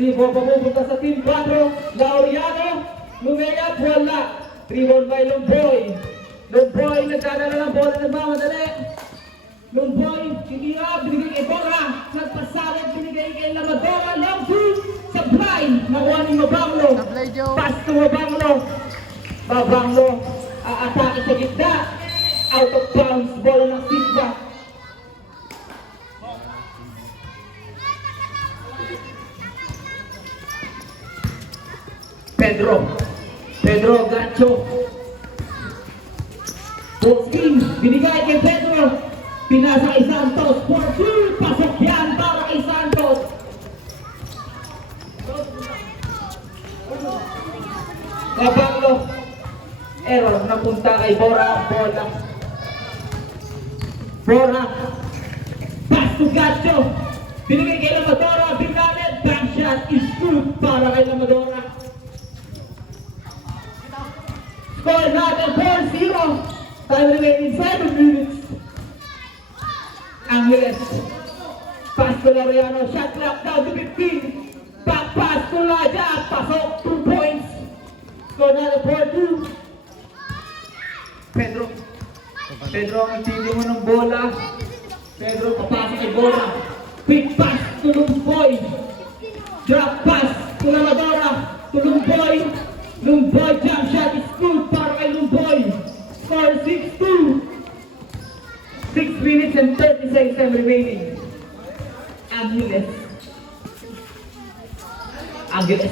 resibo papupunta sa Team 4. Laureano, lumayap, wala. Rebound by Lumboy. Lumboy, nagdadala ng bola, nagmamadali. Lumboy, hindi binigay kay Bora. Nagpasalit, binigay kay Lamadora. Long two, supply. Nakuha ni Mabanglo. Pass to Mabanglo. Mabanglo, aatake sa gitna. Out of bounds, bola ng Sigma. Pedro Gacho. Boskin, binigay kay Pedro. Pinasa kay Santos. 4-2, pasok yan para kay Santos. Mabanglo. Error, napunta kay Bora. Bola. Bora. Pass to Gacho. Binigay kay Lamadora. Binalit. Back shot is good para kay Lamadora. Score natin 4-0. Time remaining 7 minutes. Angeles. Pass to Laureano. Shot clock down to 15. Back pass to Laja. Pasok 2 points. Score natin 4-2. Pedro ang tindi mo ng bola. Pedro papasok kay Bora. Quick pass to Lumboy. Drop pass to Lamadora. To Lumboy. Lumboy jump shot is good para kay Lumboy. Score 6-2. 6 minutes and 30 seconds time remaining. Angeles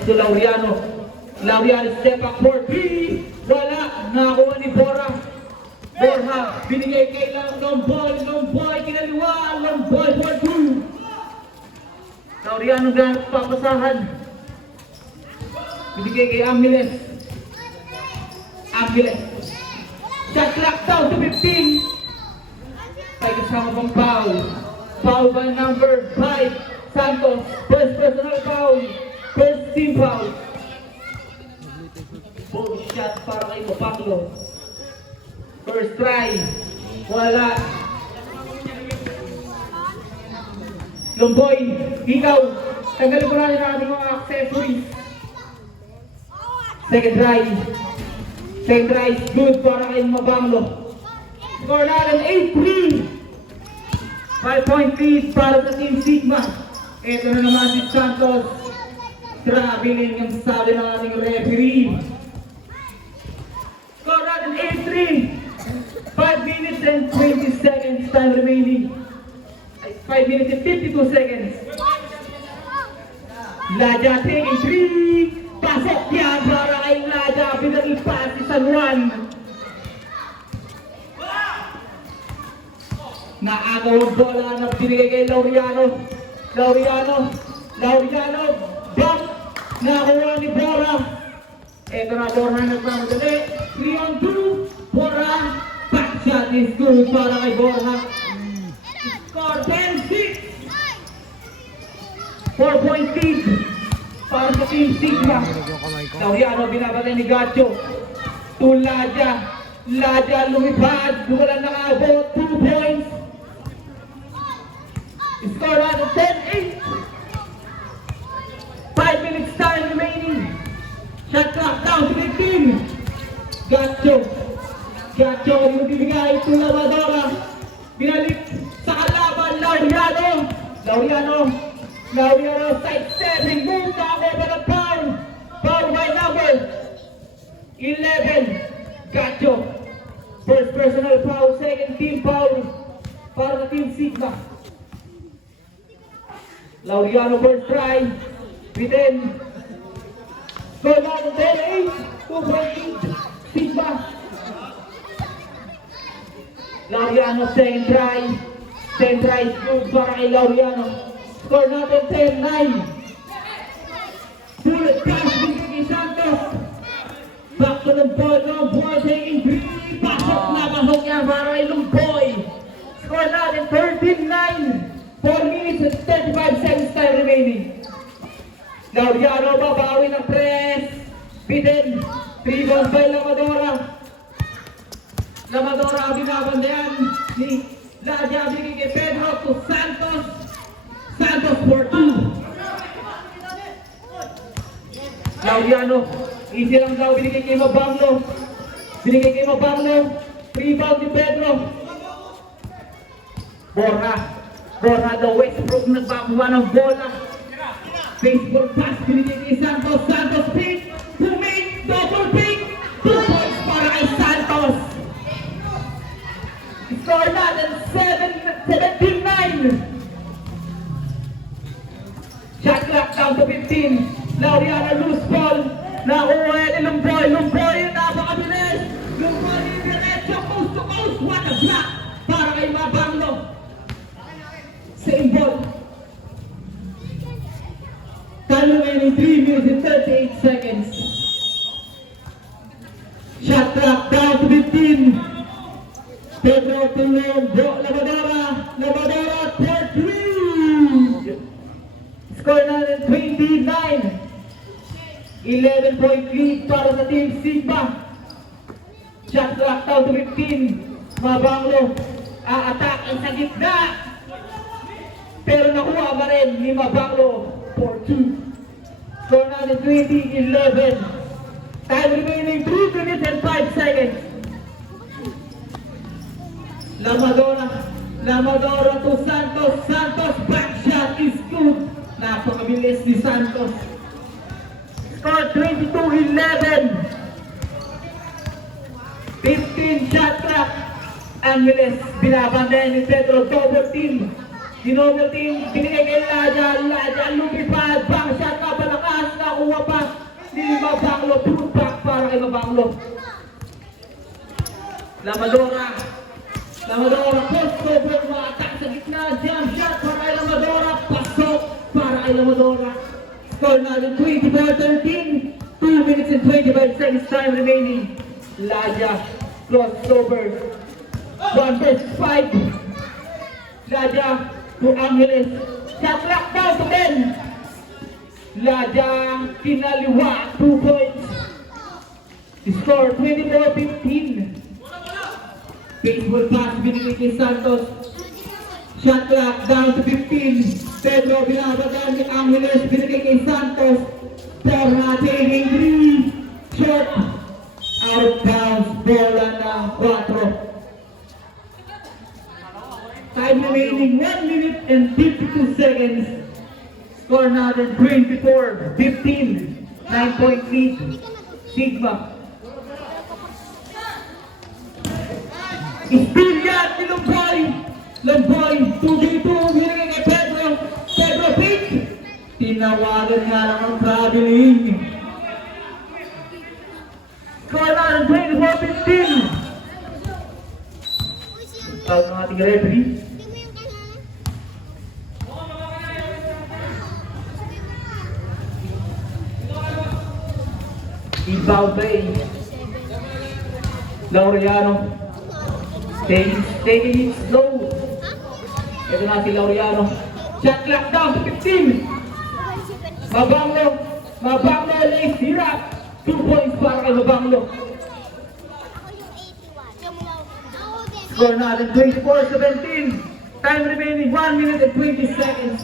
to Laureano. Laureano step up for 3. Wala. Nakakuha ni Bora. Borja. Binigay kay Lumboy. Lumboy kinaliwa. Lumboy for 2. Laureano ganap papasahan. Binigay kay Angeles. Shot clock down to 15. Ay kasama pang foul. Foul by number 5. Santos. First personal foul. First team foul. Ball shot para kay Mabanglo. First try. Wala. Lumboy. Ikaw. Tanggalin ko natin ang ating mga accessories. Second try is good para kay Mabanglo. Score natin 8-3. 5-point lead para sa Team Sigma. Ito na naman si Santos. Traveling ang sabi ng ating referee. Score natin 8-3. 5 minutes and 20 seconds time remaining. 5 minutes and 52 seconds. Laja taking 3. Pasok yan para kay Laja. Pinag-ipas si San Juan. Naagaw ang bola na binigay kay Laureano. Back. Nakuha ni Bora. Ito na Bora nagmamadali. 3-on-2. Bora. Back shot is good para kay Bora. Score 10-6. 4-point lead para sa Team Sigma. Laureano binabagay ni Gacho. To Laja. Laja lumipad. Walang nakaabot. 2 points. Score natin 10-8. 5 minutes time remaining. Shot clock down to 15. Gacho yung bibigay to Lamadora. Binalik sa kalaban. Laureano side-stepping. Move na ako para foul. Foul by number 11. Gacho. First personal foul. Second team foul para sa Team Sigma. Laureano first try. Within. Score natin 10-8. 2-point lead. Sigma. Laureano second try. 10 tries good para kay Laureano. Score natin 10-9. Bullet pass kay Santos. Back to the ball. Lumboy taking 3. Pasok yan para kay Lumboy. Score natin 13-9. 4 minutes and 35 seconds time remaining. Laureano babawi ng press. Biden. 3 balls by Lamadora. Lamadora ang binabandayan ni Laja. Bigay kay Pedro to Santos. Santos for 2. Laureano. Easy lang daw, binigay kay Mabanglo. Binigay kay Mabanglo. Rebound ni Pedro. Borja daw, Westbrook nagbakuha ng bola. Baseball pass, binigay kay Santos. Santos pick. Puming, double pick. 2 points para kay Santos. Score natin 17-9. Shot clock down to 15. Laureano loose ball. Nakuha ni Lumboy. Lumboy, napakabilis. Lumboy, diretso, coast to coast. What a block para kay Mabanglo. Same ball. Time remaining 3 minutes and 38 seconds. Shot clock down to 15. Pedro Tulong, Labadora for 3. Score natin 29. 11-point lead para sa Team Sigma. Shot clock down to 15. Mabanglo, a-attack sa gitna. Pero nakuha pa rin ni Mabanglo for 2. Score natin 20-11. Time remaining 3 minutes and 5 seconds. Lamadora to Santos. Santos back shot is good. Napakabilis ni Santos. Score 22-11. 15 shot clock. Angeles, binabandayan ni Pedro. Double team. Double team, binigay kay Laja. Lumipad. Bang shot na palakas. Nakuha pa ni Mabanglo. Put back para kay Mabanglo. Lamadora, post over, ma-attack sa gitna, jump shot para kay Lamadora, pasok para kay Lamadora. Score natin 24-13, 2 minutes and 25 seconds time remaining. Laja, crossover, 1 versus 5. Laja to Angeles, shot clock down to 10. Laja, kinaliwa, 2 points. Score 24-15. Baseball pass, binigay kay Santos. Shot clock down to 15. Pedro, binabagyan ni Angeles, binigay kay Santos. Borja taking 3. Shot. Out of bounds. Bola na 4. Time remaining 1 minute and 52 seconds. Score natin 24-15. 9-point lead. Sigma. Ispilyan ni Lumboy. Lumboy, 2v2, binigay kay Pedro. Pedro pick. Tinawagan nga lang ang traveling. Score natin 24-15. Out ng ating referee. Inbound play. Laureano. Taking it slow. Ito na si Laureano. Shot clock down to 15. Mabanglo lays hirap. 2 points para kay Mabanglo. Score natin 24-17. Time remaining 1 minute and 20 seconds.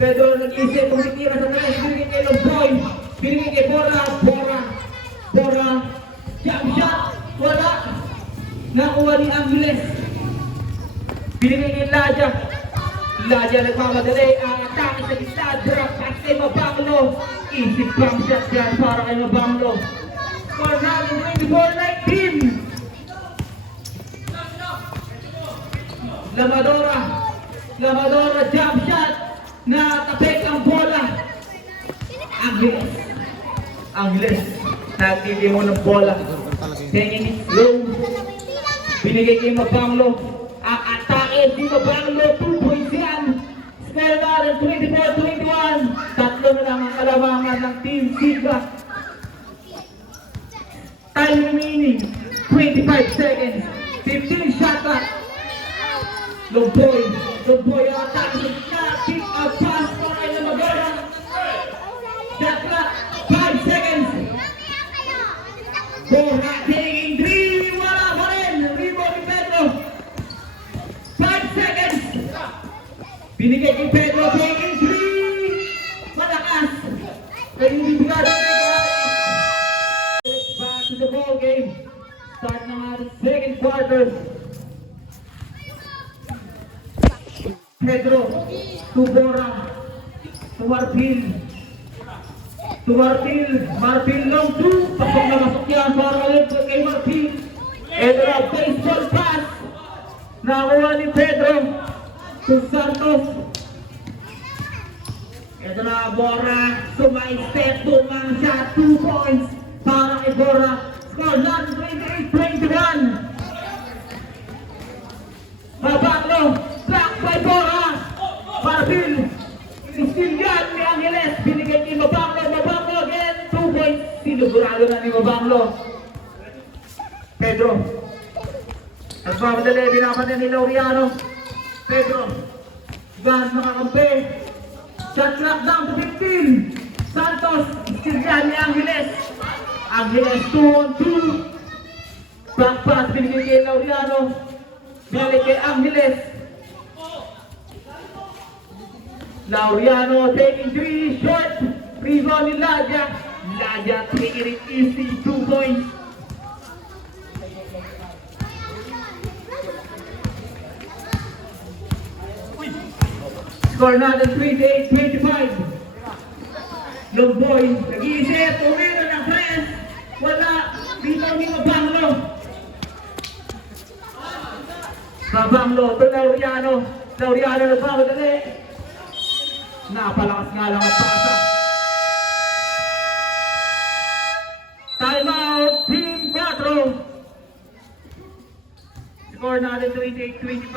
Pedro nag-isip kung titira sa talas. Binigay kay Lumboy. Binigay kay Borja. Jump shot. Wala. Nakuha ni Angeles. Binigay kay Laja. Laja nagmamadali. Ang atake sa gitna. Drop pass kay Mabanglo. Isip bang shot dyan para kay Mabanglo. Score natin 24-19. Lamadora jump shot. Nakatapik ang bola. Angeles. Nagtili mo ng bola. Hanging it slow. Binigay kay Mabanglo. Ang atake si Mabanglo. 2 points yan. Score natin 24-21. Tatlo na lang ang kalamangan ng Team Sigma. Time remaining 25 seconds. 15 shot clock. Lumboy ang atake sa gitna. Pick up pass para kay Lamadora. Shot clock. 5 seconds. Borja taking 3. Wala pa rin. Rebound ni Pedro. 5 seconds. Binigay kay Pedro taking 3. Malakas. Taking Laurriano. Pedro, to Bora, to Marfil. To Marfil, Marfil long two. Pasok na masok yan para ulit kay Marfil. Ito na, baseball pass. Nakuha ni Pedro to Santos. Ito na, Bora, sumay-step, tumang shot, 2 points para kay Bora. Score lang, 28-21. Mabaklo, block by Bora. Marfil, still yan ni Angeles. Binigay ni Mabaklo, Mabaklo again, 2 points. Sinugurado na ni Mabaklo. Pedro. Nagmamadali, binaban ni Lauriano. Pedro. Gan makakampi. Shot clock down to 15. Santos. Still yan ni Angeles. Angeles 2-on-2. Back pass binigay kay Lauriano. Binigay kay Angeles. Lauriano taking 3 short. Rebound ni Ladia. Ladia taking it easy, 2 points. Score natin 28-25. Lomboy, nag-iisip, tumira ng press. Wala, dito ni Mabanglo. Mabanglo, to Lauriano. Lauriano nagmamadali. Napalakas nga lang ang pasa. Time out, Team 4. Score natin 28-25.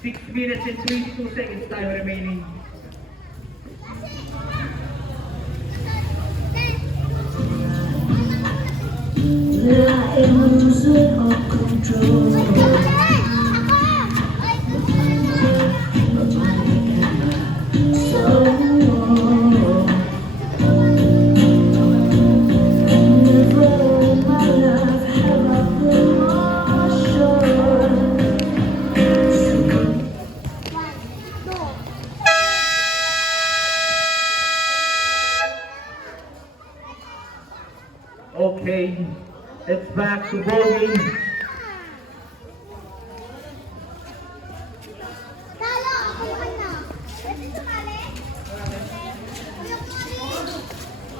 6 minutes and 22 seconds time remaining. I lose all control. Okay, it's back to bowling. Talo, ako naman na. Pwede sumali?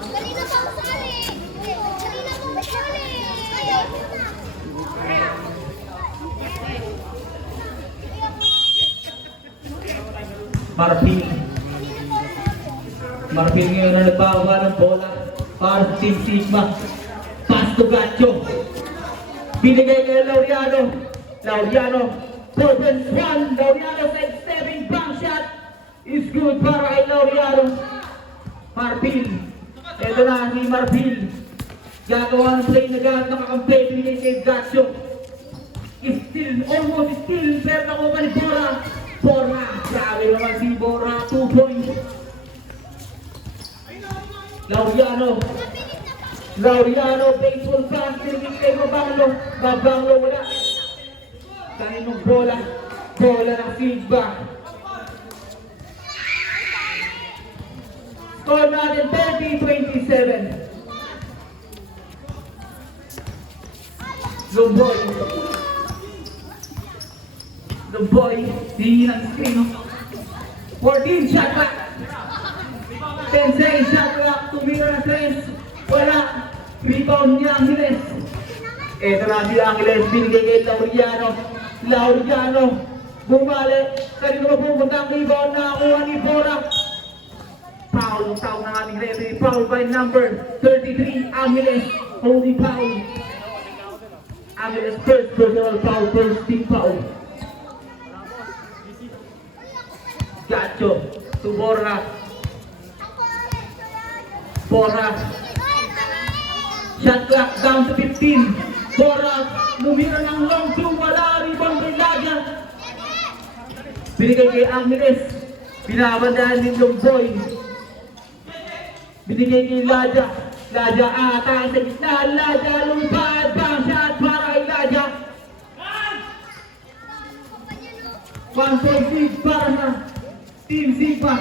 Kanina pa ako sumali. Kanina pa ako sumali. Marfil. Marfil ngayon na nagbawa ng bola para sa Team Sigma. Pass to Gacho. Binigay kay Lauriano. Lauriano. 4-1. Lauriano side-stepping bank shot. Is good para kay Lauriano. Marfil. Ito na si Marfil. Gagawa ng play na gamit nakakampi. Binigay kay Gacho. Still, almost still. Pero nakuha ni Bora. Bora. Grabe naman si Bora. 2 points. Lauriano. Lauriano, baseball pass, tinigil kay Mabanglo. Mabanglo wala. Kaninong bola. Bola ng feedback. Score natin 30-27. Lumboy. Lumboy. Hindi ng screen. 14 shot back. 10 seconds shot clock. Tumira na 3. Wala. Rebound ni Angeles. Ito na si Angeles. Binigay kay Lauriano. Lauriano. Bumalik. Kanino ba pumunta ang rebound na kuha ni Bora? Foul. Foul ng ating referee. Foul by number 33. Angeles. Holy foul. Angeles first personal foul. First team foul. Gacho. To Bora. Bora. Shot clock down to 15. Bora. Lumira ng long two. Wala. Rebound kay Ladia. Binigay kay Angeles. Binabandahan ni Lomboy. Binigay kay Ladia. Ladia atay sa gitna. Ladia lumipad. Bang shot para kay Ladia. 1 point lead para sa Team Sigma.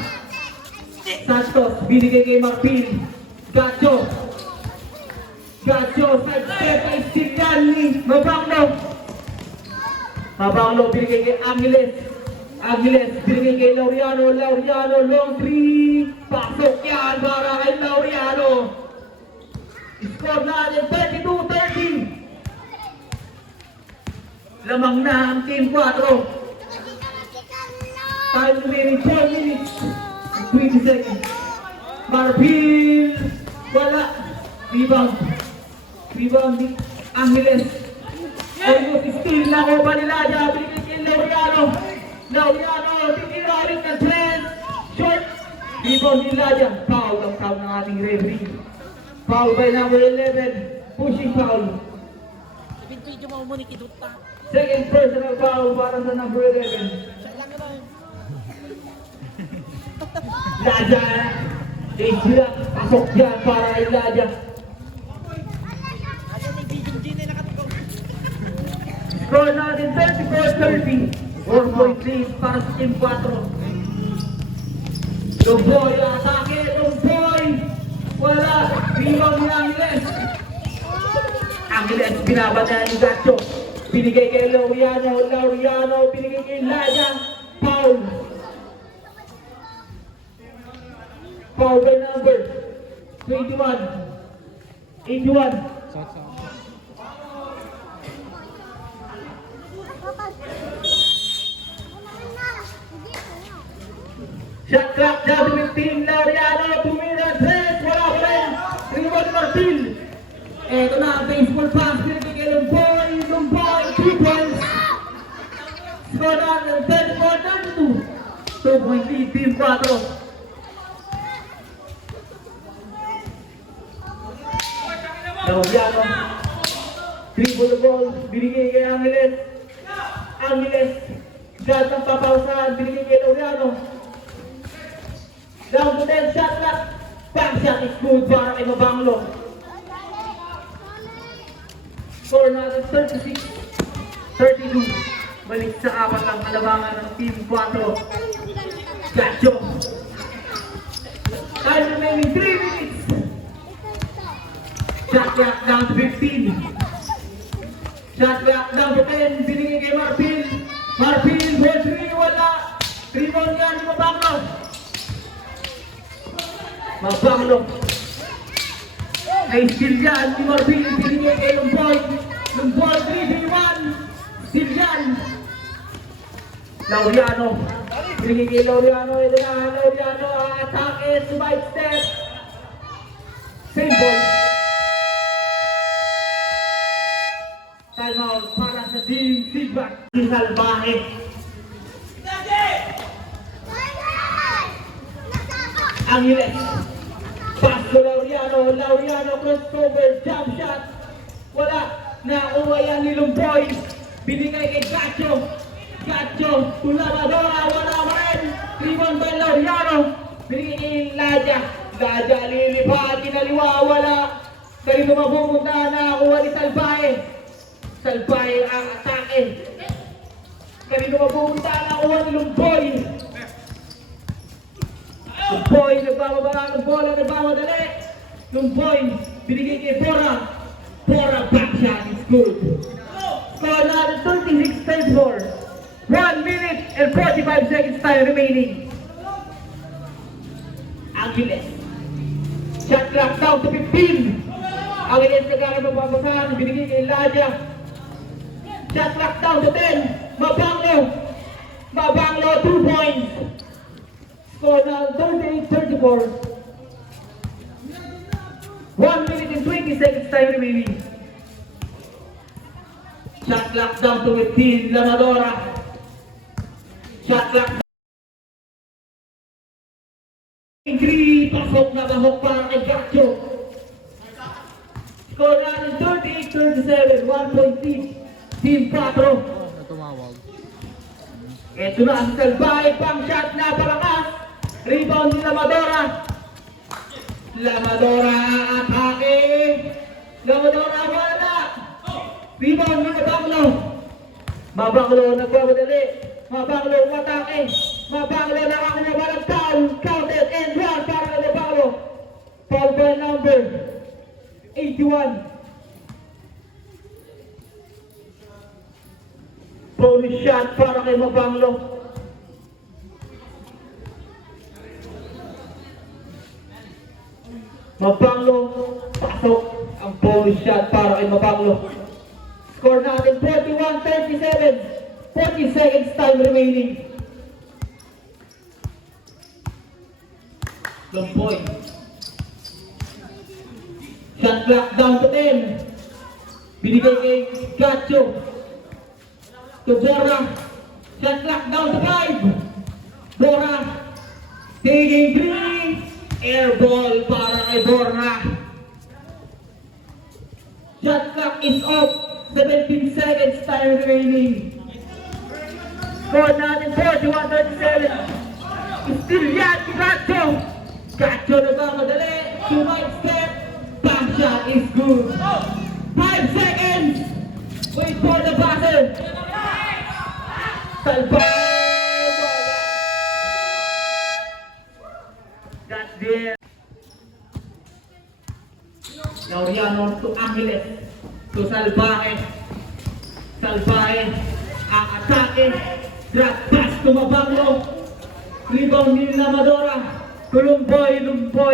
Santos. Binigay kay Marfil. Gacho. Gacho. Side step ay signal ni Mabanglo. Mabanglo, binigay kay Angeles. Angeles, binigay kay Laureano. Laureano, long three. Pasok yan para kay Laureano. Score natin 32-30. Lamang na ang team 4. Time remaining 4 minutes. 20 seconds. Marfil. Wala. Rebound. Rebound ni Angeles. Almost steal na ko pa nila. Binigay kay Laureano. Laureano. Tinirarin ng 10. Short. Rebound ni Ladia. Foul ang foul ng ating referee. Foul by number 11. Pushing foul. Second personal foul para sa number 11. Ladia. Ladia. Pasok yan para kay Ladia. Score natin 34-30. 4.3 para sa team 4. Lumboy, atake. Lumboy. Wala. Rebound ni Angeles. Angeles, binabata ni Gacho. Binigay kay Laureano. Laureano, binigay kay Ladia. Foul. Foul by number 21. 81. Shot clock down to 15. Laureano, tumira 3. Wala pa rin. Rebound ni Marfil. Eto na ang baseball pass. Binigay kay Lumboy. Lumboy, 3 points. Score natin 34-32. 2-point lead, team 4. Laureano. Dribble the ball. Binigay kay Angeles. Angeles. Shot ng papausahan. Binigay kay Laureano. Down to 10, shot clock. Back shot is good para kay Mabanglo. Score natin 36-32. Balik sa apat ang kalabangan ng team 4. Gacho. Time remaining 3 minutes. Shot clock down to 15. Shot clock down to 10. Binigay kay Marfil. Marfil, ball 3, wala. Rebound yan ni Mabanglo. Mabanglo. Ay steal yan ni Marfil. Binigay kay Lumboy. Lumboy 3v1. Steal yan. Laureano. Binigay kay Laureano. Ito na. Laureano. Atake. Side step. Same ball. Time out para sa team feedback. Salvaje. Angeles. Pass to Laureano. Laureano crossover. Jump shot. Wala. Nakuha yan ni Lumboy. Binigay kay Gacho. Gacho. Tulamadora. Wala pa rin. Rebound by Laureano. Binigay kay Ladia. Ladia lilipat. Kinaliwa. Wala. Kanino mapupunta. Nakuha ni Salvaje. Salvaje ang atake. Kanino mapupunta. Nakuha ni Lumboy. Lumboy, nagbababa ng bola, nagmamadali. Lumboy, binigay kay Bora. Bora, back shot is good. Score natin 36-34. 1 minute and 45 seconds time remaining. Angeles. Shot clock down to 15. Angeles nagkaroon ng papasahan, binigay kay Ladia. Shot clock down to 10. Mabanglo. Mabanglo, 2 points. Score now 38-34. 1 minute and 20 seconds time remaining. Shot clock down to 15. Lamadora. Shot clock down. 3. Pasok na bahok para kay Gacho. Score now 38-37. 1 point lead. Team 4. Ito na ang Salvaje. Pang shot na palakas. Rebound ni Lamadora. Lamadora atake. Lamadora wala. Rebound ni Mabanglo. Mabanglo nagbamadali. Mabanglo atake. Mabanglo nakakuha walang foul. Counted and one para kay Mabanglo. Foul by number 81. Polish Mapanglo. Mapanglo, pasok ang bonus shot para kay Mapanglo. Score natin 41-37. 40 seconds time remaining. Long point. Shot clock down to 10. Binigay kay Gacho. To Bora. Shot clock down to 5. Bora. Taking 3. Air ball para kay Bora. Shot clock is off. 17 seconds time remaining. Score natin 41-37. Still yan, Gacho. Gacho nagmamadali. 2 might step. Back shot is good. 5 seconds. Wait for the buzzer. Salbay. That's it. Laureano to Angeles. To Salbahe. Salbahe. Atake. Drop pass to Mapanglo. Rebound ni Lamadora. To Lumboy.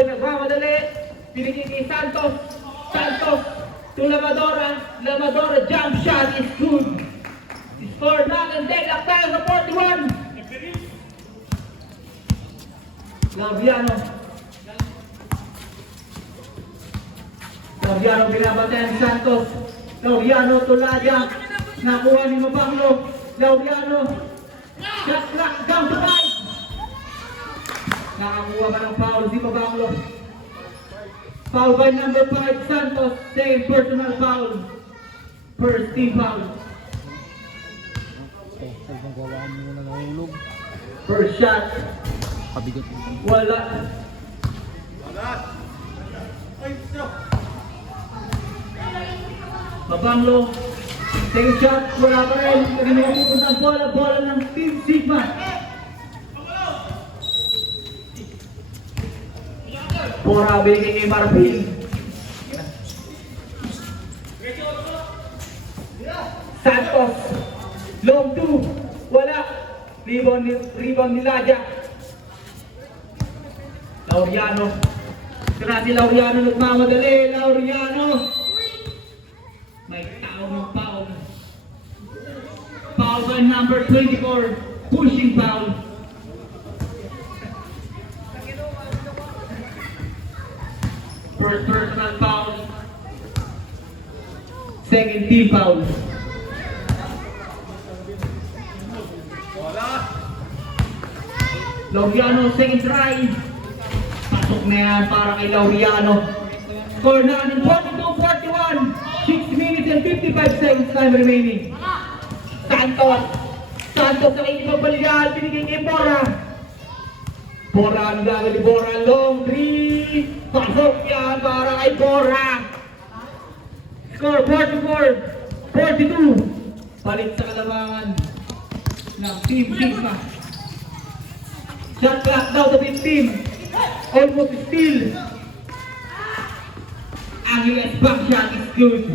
Nagmamadali. Pinigil kay Santos. Santos. To Lamadora. Lamadora jump shot is good. Score natin din. Tayo sa 41. Laviano. Laviano binabantayan ni Santos. Laviano to Ladia. Nakuha ni Mapanglo. Laviano. Shot clock down to 5. Nakakuha ka ng foul si Mapanglo. Foul by number 5 Santos. Same personal foul. First team foul. First shot. Wala. Mapanglo. Second shot. Wala pa rin. Naginawa ang bola ng Team Sigma. Bora binigay kay Marfil. Santos. Long 2. Wala. Rebound ni Ladia. Laureano. Tira si Laureano nagmamadali. Laureano. May tao ng foul. Foul by number 24. Pushing foul. First personal foul. Second team foul. Laureano, second try. Pasok na yan para kay Laureano. Score natin 42-41. 6 minutes and 55 seconds time remaining. Santos. Santos ang ipagbalikan. Binigay kay Bora. Bora, ang gagawin ni Bora. Long 3. Pasok yan para kay Bora. Score 44-42. Palit sa kalamangan ng Team Sigma. Shot clock down to 15. Almost steal. Angeles back shot is good.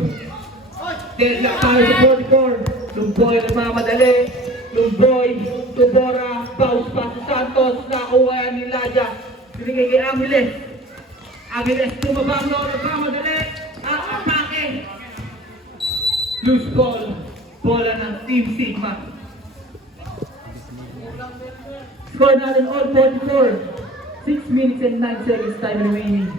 Deadlock tayo sa 44. Lumboy nagmamadali. Lumboy to Bora. Bounce pass sa Santos. Nakuha yan ni Ladia. Binigay kay Angeles. Angeles to Mapanglo. Nagmamadali. Atake. Loose ball. Bola ng Team Sigma. Score natin all 44. 6 minutes and 9 seconds time remaining.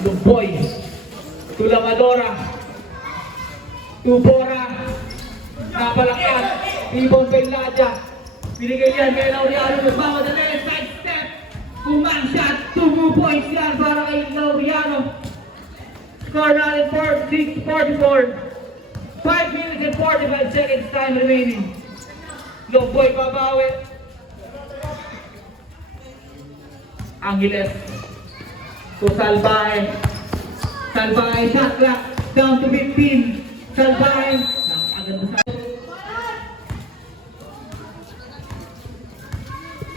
Lumboy. To Lamadora. To Bora. Napalakas. Rebound kay Ladia. Binigay yan kay Laureano. Nagmamadali. Side step. Kumang shot. 2 points yan para kay Laureano. Score natin 46-44. 5 minutes and 45 seconds time remaining. Lumboy babawi. Angeles. To Salbahe. Salbahe shot clock down to 15. Salbahe. Agad sa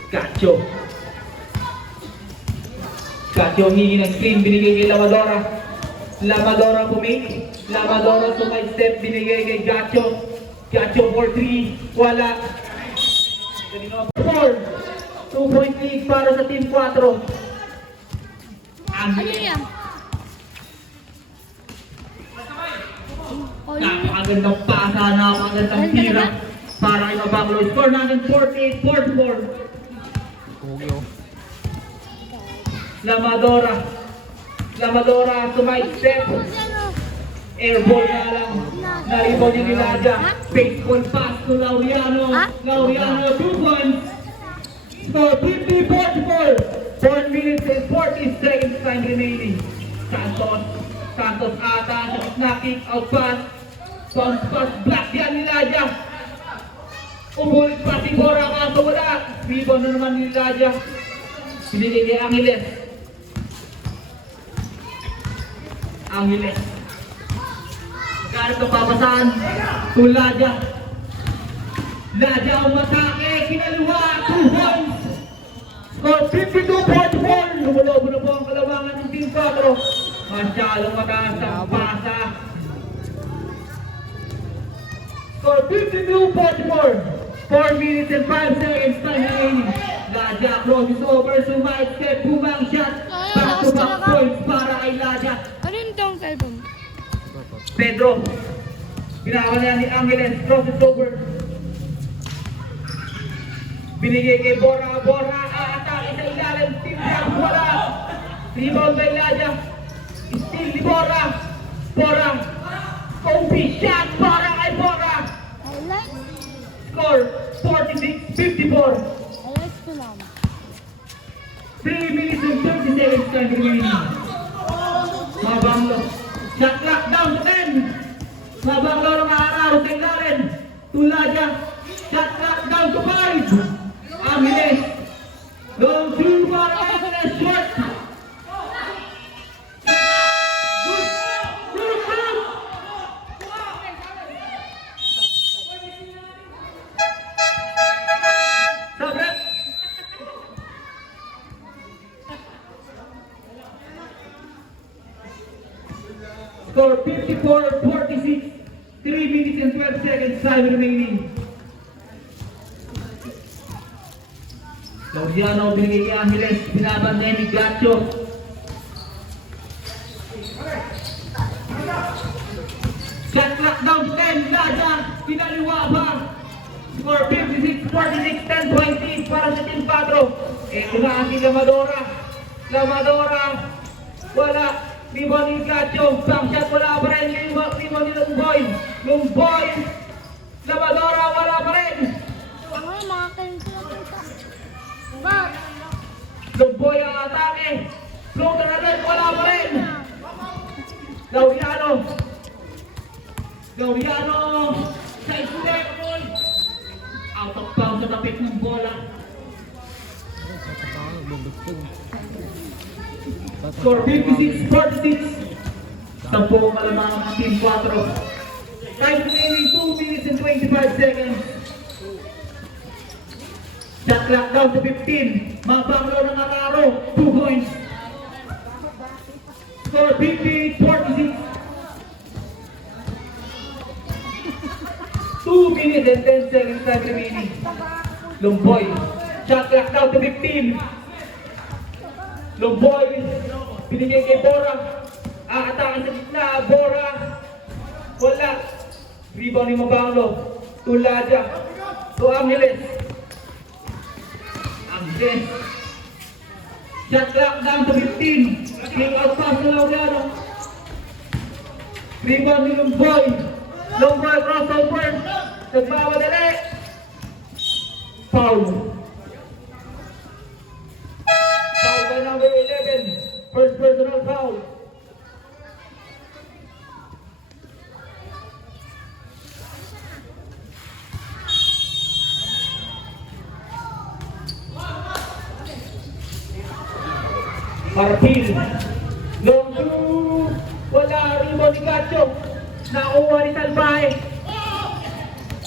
Gacho. Gacho hingi ng screen. Binigay kay Lamadora. Lamadora pumake. Lamadora sumide step, binigay kay Gacho. Gacho for 3, wala. 4, 2-point lead para sa team 4. Ano yan? Oh, yun. Napakagandang pasa, napakagandang tira para kay Mabanglo. Score natin 48-44. Lamadora sumide step. Airball na lang. Na-rebound yung Nilaja. Baseball pass to Laureano. Laureano, 2 points. Score 50-44. 4 minutes and 40 seconds time remaining. Santos ata sa gitna, kick out pass. Bounce pass, block yan Nilaja. Umulit pa si Bora, kaso wala. Rebound na naman ni Nilaja. Binigay kay Angeles. Garap na papasaan. To Laja. Laja umatake. Kinaluwa. 2 points. Score 52-44. Lumulobo na po ang kalawangan ng Team 4. Masyadong mataas ang pasa. Score 52-44. 4 minutes and 5 seconds time remaining. Laja crosses over. Sumite step. Bumang shot. Back-to-back points para kay Laja. Ano yung down album? Pedro, ginawa na ni Angeles, crosses over. Binigay kay Bora, aatake sa ilalim, team Ram, wala. Rebound kay Laja, steal ni Bora, Kobe shot para kay Bora. I like Score 46-54. ko lang. 3 minutes and 30 seconds time remaining. Mabanglo. Shot clock down to 10. Mabanglo ng araw sa ilalim. Tulaja. Shot clock down to 5. Angeles. Long 2 para Angeles. Short. Good. Sabre. Score 54-46. 3 minutes and 12 seconds time remaining. Laureano binigay kay Angeles. Binabantay ni Gacho. Shot clock down to 10. Laja. Pinaliwa pa. Score 56-46. 10 point lead para sa Team 4. Ito na si Lamadora. Wala. Rebound ni Gacho, bank shot wala pa rin, rebound ni Lumboy, Lamadora wala pa rin. Ano yung mga cancel na kita? Bak! Lumboy ang atake, floater na rin, wala pa rin. Laureano, side step, out of bounds sa tapit ng bola. Score 56-46. Tampo malamang ang Team 4. Time remaining 2 minutes and 25 seconds. Shot clock down to 15. Mabanglo ng Araro. 2 points. Score 58-46. 2 minutes and 10 seconds time remaining. Lumboy. Shot clock down to 15. Lumboy. Binigay kay Bora. Aatake sa gitna. Bora. Wala. Rebound ni Mabanglo. Tulaja. To Angeles. Shot clock down to 15. Kick out pass na Laureano. Rebound ni Lumboy. Lumboy crossover. Nagmamadali. Foul. Foul by number 11. First personal foul. Marfil. Long two. Wala. Rebound ni Gacho. Nakuha ni Salvaje.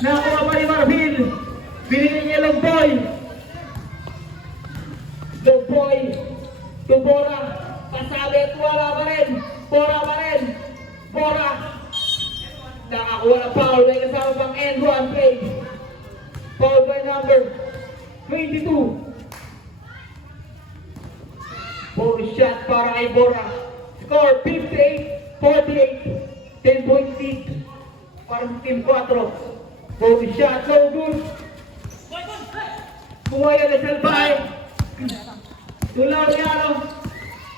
Nakuha pa ni Marfil. Binigay niya Lumboy. Lumboy. To Bora. Pasabit. Wala pa rin. Bora pa rin. Bora. Nakuha na foul. May kasama pang end one play. Foul by number 22. Bonus shot para kay Bora. Score 58-48. 10-point lead para sa Team 4. Bonus shot, no good. Kumaya na Salbay. To Laureano.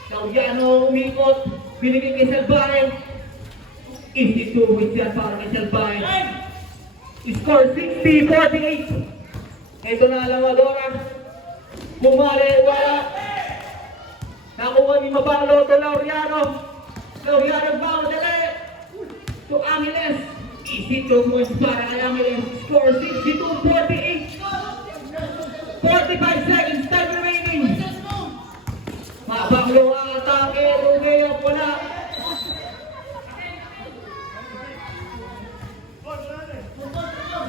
Laureano umikot. Binigay kay Salbay. Easy two with yan para kay Salbay. Score 60-48. Ito na Lamadora. Bumali, wala. Nakuha ni Mabalo to Laureano. Laureano ba dali to Angeles. Easy 2 points para kay Angeles. Score 62-48. 45 seconds time remaining. Mabanglo ang atake. Romeo wala.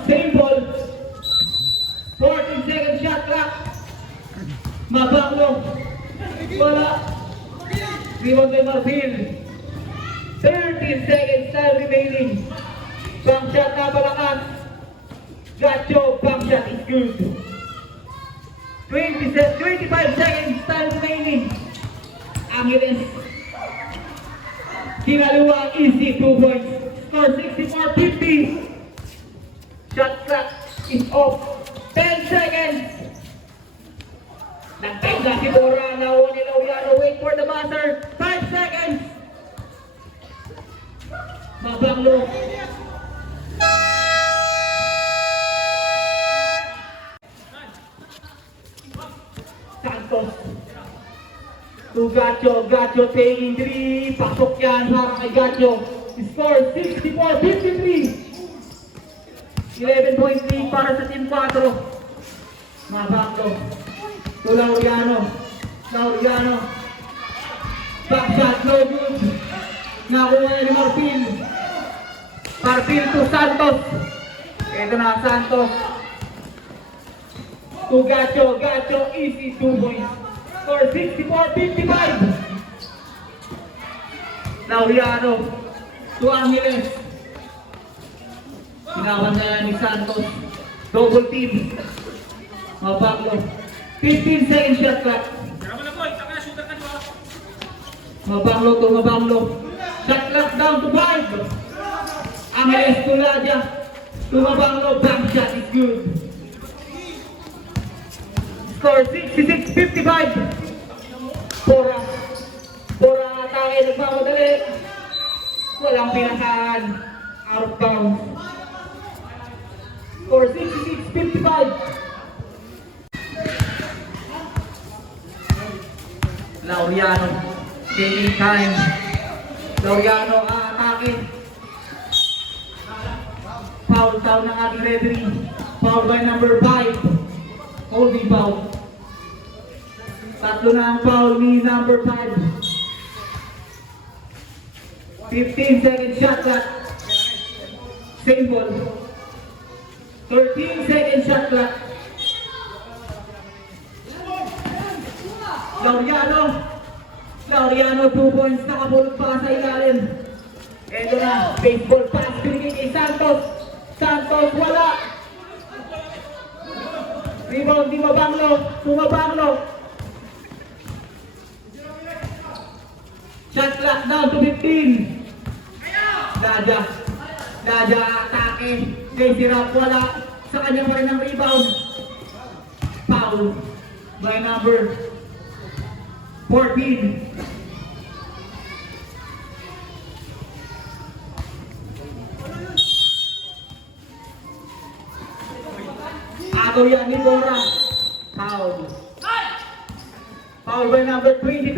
Same ball. 14 second shot clock. Mabanglo. Wala. Rebound by Marfil. 13 seconds time remaining. Bank shot na palakas. Gacho, bank shot is good. 25 seconds time remaining. Angeles. Kinaluwa, easy 2 points. Score 64-50. Shot clock is off. 10 seconds. Nagpenda si Bora. Nakuha ni Laureano. Wait for the buzzer. 5 seconds. Mabanglo. Santos. To Gacho. Gacho taking 3. Pasok yan para kay Gacho. Score 64-53. 11-point lead para sa Team 4. Mabanglo. To Laureano. Laureano. Backshot, no good. Nakuha ni Marfil. Marfil to Santos. Ito na Santos. To Gacho. Gacho, easy 2 points. Score 64-55. Laureano. To Angeles. Pinabantayan ni Santos. Double team. Mabanglo. 15 second shot clock. Mabanglo to Mabanglo. Shot clock down to 5. Angeles to Ladia. To Mabanglo. Bank shot is good. Score 66-55. Bora. Bora atake. Nagmamadali. Walang pinakaan. Out of bounds. Score 66-55. Laureano. Taking time. Laureano atake. Foul ng ating referee. Foul by number 5. Holding foul. Tatlo na ang foul ni number 5. 15 second shot clock. Same ball. 13 second shot clock. Laureano. Laureano 2 points. Nakapulot pa sa ilalim. Ito na. Baseball pass. Binigay kay Santos. Santos wala. Rebound di Mabanglo. Mabanglo. Shot clock down to 15. Ladia. Ladia atake. Casey Rapp wala. Sa kanya pa rin ang rebound. Foul by number 14. Agaw yan ni Bora. Foul. Foul by number 22.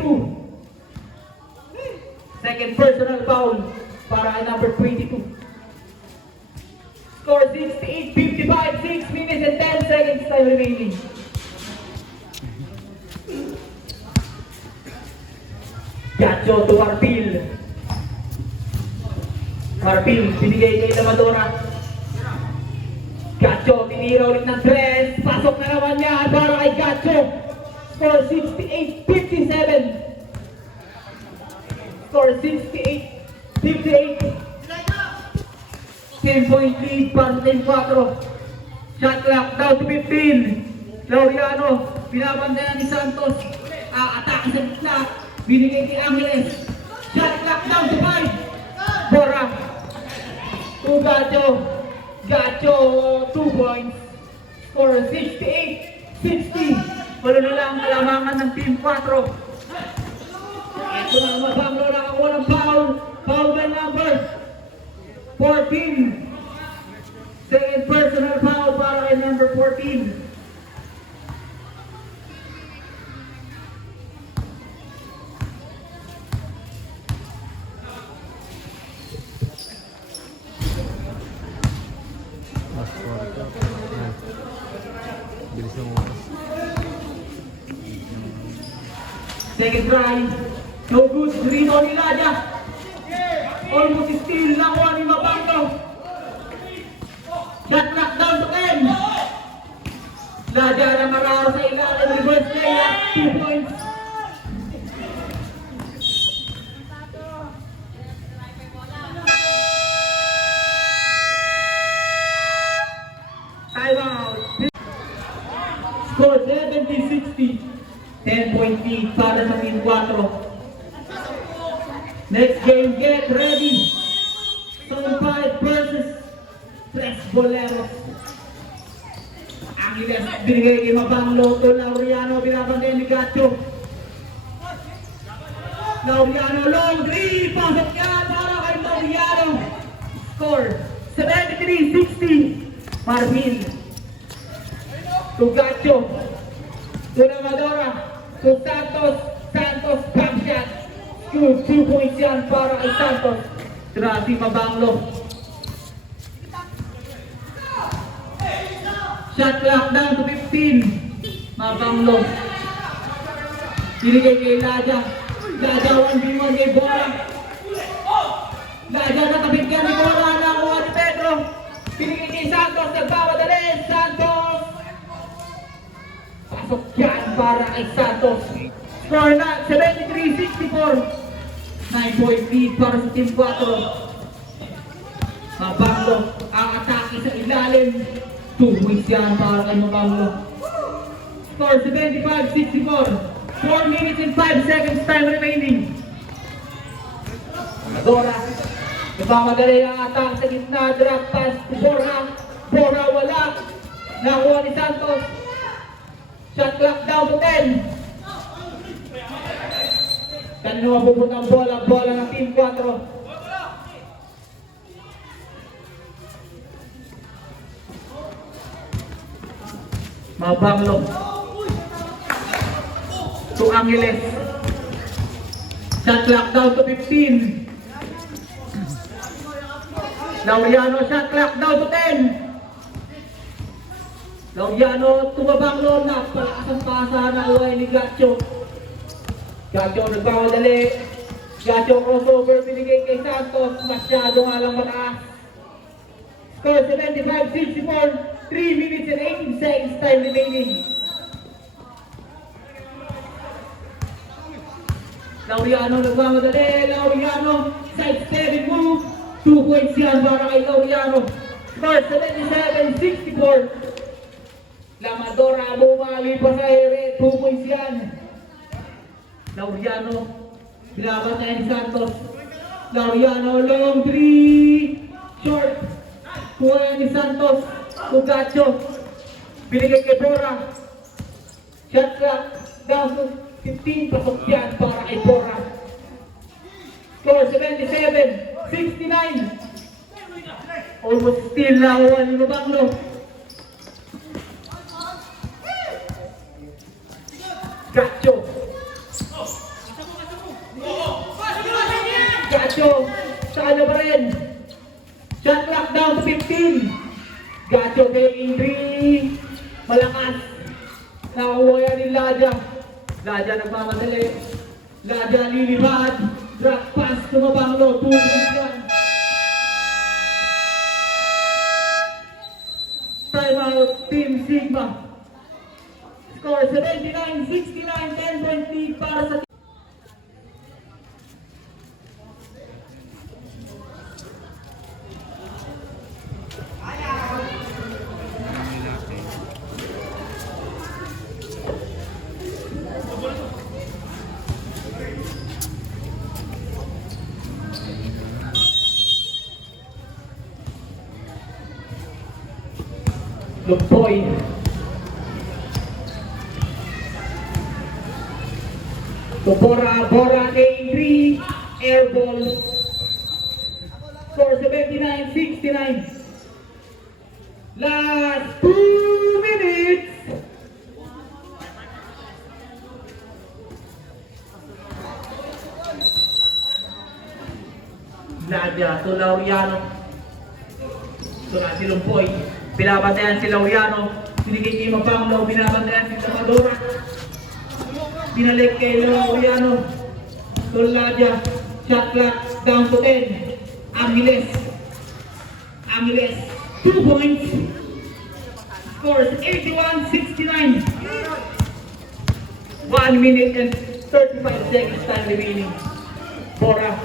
Second personal foul para kay number 22. Score 68-55. 6 minutes and 10 seconds time remaining. Gacho to Marfil. Marfil, binigay kay Lamadora. Gacho, tinira ulit ng tres. Pasok na naman niya para kay Gacho. Score 68-57. Score 68-58. 10-point lead para sa Team 4. Shot clock down to 15. Laureano, binabandayan ni Santos. Atake sa gitna. Binigay kay Angeles. Shot clock down to 5. Bora. To Gacho. Gacho, 2 points. Score 68-60. Wala na lang kalamangan ng Team 4. Ito na ang Mabanglo nakakuha ng foul. Foul by number 14. Second personal foul para kay number 14. Bilis ng oras. Second try. No good. Rino ni Ladia. Almost steal na kuha ni Mabanglo. Shot clock down to 10. Ladia na mararo sa ilalim. Reverse layup. 2 points. Timeout. Score 70-60. 10-point lead para sa Team 4. Next game, get ready. Zone 5 versus Tres Boleros. Angeles, binigay kay Mabanglo to Laureano, binabantayan ni Gacho. Laureano, long 3, pasok yan para kay Laureano. Score 73-60. Marvin to Gacho. To Namadora. To Santos. Santos, back shot. 2 points yan para kay Santos. Grabe Mabanglo. Shot clock down to 15. Mabanglo. Binigay kay Ladia. Ladia 1v1 kay Bora. Ladia natabig yan ni Bora. Nakuha ni Pedro. Binigay kay Santos. Nagpapadali. Santos. Pasok yan para kay Santos. Score na 73-64. 9-point lead para sa Team 4. Mabanglo ang atake sa ilalim. 2 points yan para kay Mabanglo. Score 75-64. 4 minutes and 5 seconds time remaining. Adora. Nagmamadali ang atake sa gitna. Drop pass to Bora. Bora wala. Nakuha ni Santos. Shot clock down to 10. Kanino mapupunta ang bola? Bola ng Team 4. Mabanglo. To Angeles. Shot clock down to 15. Laureano, shot clock down to 10. Laureano, to Mabanglo. Napalakas ang pasa na uway ni Gacho. Gacho nagpapadali. Gacho crossover binigay kay Santos. Masyado nga lang mataas. Score 75-64. 3 minutes and 18 seconds time remaining. Laureano nagpapadali. Laureano side-stepping move. 2 points yan para kay Laureano. Score 77-64. Lamadora bumali pa sa ere. 2 points yan. Laureano, bilaban na ni Santos. Laureano, long 3, short. Kuha ni Santos, Gacho. Binigay kay Bora. Shot clock, down to 15, pasok yan para kay Bora. Score 77-69. Almost still na uwan ni Mabanglo. Gacho. Gacho, saan pa rin? Shot clock down to 15. Gacho taking 3. Malakas. Nakakuha yan ni Ladia. Ladia nagmamadali. Ladia lilipad. Drop pass to Mabanglo. 2 points yan. Timeout, Team Sigma. Score 79-69. 10-point lead para sa Lumboy. So Bora gain 3, air ball. Score 79-69. Last 2 minutes. Nadia to Laureano. So na si Lumboy. Binabantayan si Laureano. Binigay niya yung mapanglaw. Binabantayan si Tamadora. Binalik kay Laureano. So Nadia. Shot clock down to 10. Angeles. 2 points. Scores 81-69. 1 minute and 35 seconds time remaining. Bora.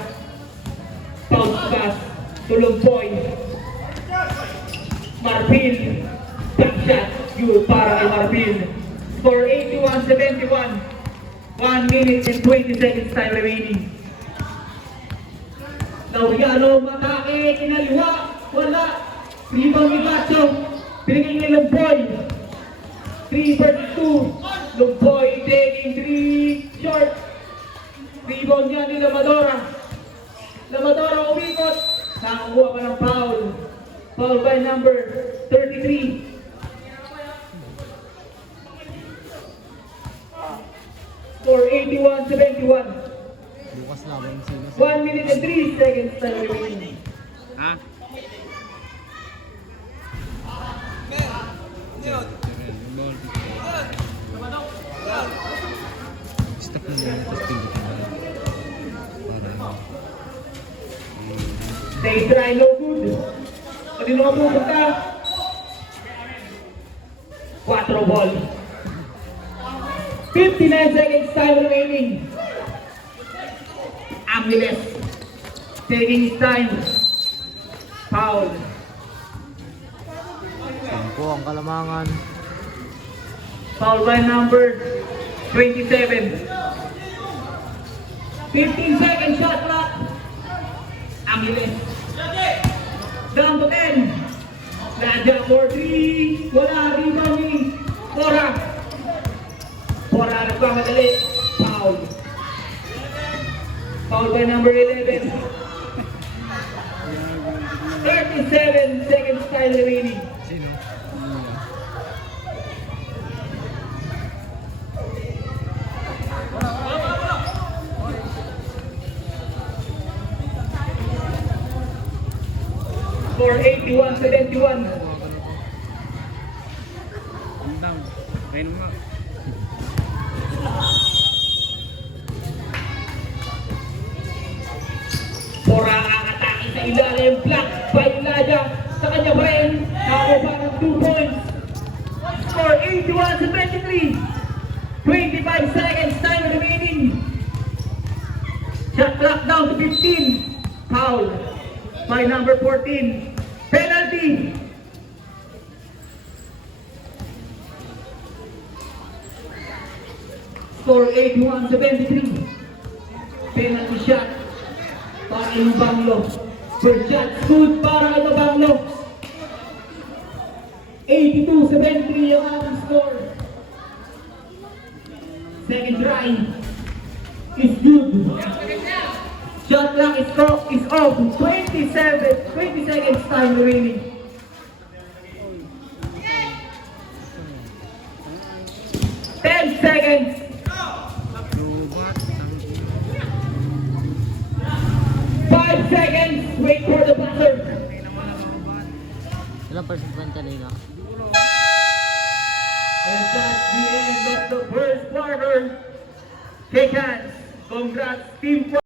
Bounce pass to Lumboy. Marfil. Back shot. Good para kay Marfil. Score 81-71. 1 minute and 20 seconds time remaining. Laureano matake, kinaliwa, wala. Rebound ni Bacho. Pinigay ni Lumboy. 3 versus 2. Lumboy taking 3 short. Rebound niya ni Lamadora. Lamadora umikot. Nakakuha pa ng foul. Foul by number 33. Score 81-71. Bukas laban sila. 1 minute and 3 seconds time remaining. Ha? Stop mo yan, tapos pindutin mo. Para They try no good. Kanino ka pupunta? 4 ball. 59 seconds time remaining. Angeles taking his time. Foul. 10 ang kalamangan. Foul by number 27. 15 second shot clock. Angeles. Down to 10. Nadia for 3. Wala. Rebound ni Bora. Bora nagpamadali. Foul. Foul by number 11. 37 seconds time remaining. Sino? Score 81-71. Ang down. Kaya mo nga. Bora ang atake sa ilalim. Block by Nadia. Sa kanya pa rin. Nakakuha ng 2 points. Score 81-23. 25 seconds time remaining. Shot clock down to 15. Foul by number 14. Penalty. Score 81-73. Penalty shot para kay Mabanglo. First shot good para kay Mabanglo. 82-73 yung ating score. Second try is good. Shot clock is off. 20 seconds time remaining. Seconds. Lubat. 5 seconds. Wait for the buzzer. Ilang percent man kanina? And that's the end of the first quarter. Shake hands. Congrats, Team